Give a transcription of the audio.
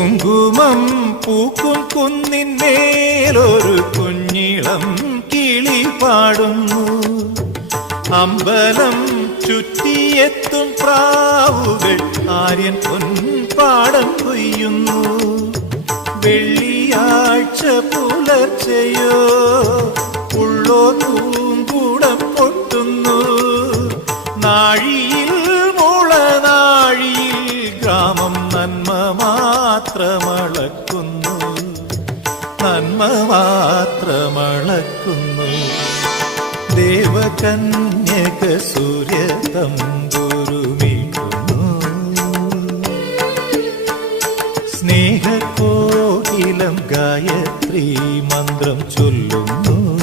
കുങ്കുമം പൂക്കും കുന്നിന്മേലൊരു കുഞ്ഞിളം കിളി പാടുന്നു. അമ്പലം ചുറ്റിയെത്തും പ്രാവുകൾ ആര്യൻ പൊൻപാടം കൊയ്യുന്നു. വെള്ളിയാഴ്ച പുലർച്ചയോ ഉള്ളോ പൂങ്കൂടം പൊട്ടുന്നു. നാഴിയിൽ മുളനാഴിയിൽ ഗ്രാമം നന്മ മാത്രമളക്കുന്നു, നന്മ മാത്രമളക്കുന്നു. ദേവകന്യക സൂര്യ തമ്പുരുമീട്ടുന്നു. സ്നേഹകോകിലം ഗായത്രി മന്ത്രം ചൊല്ലുന്നു.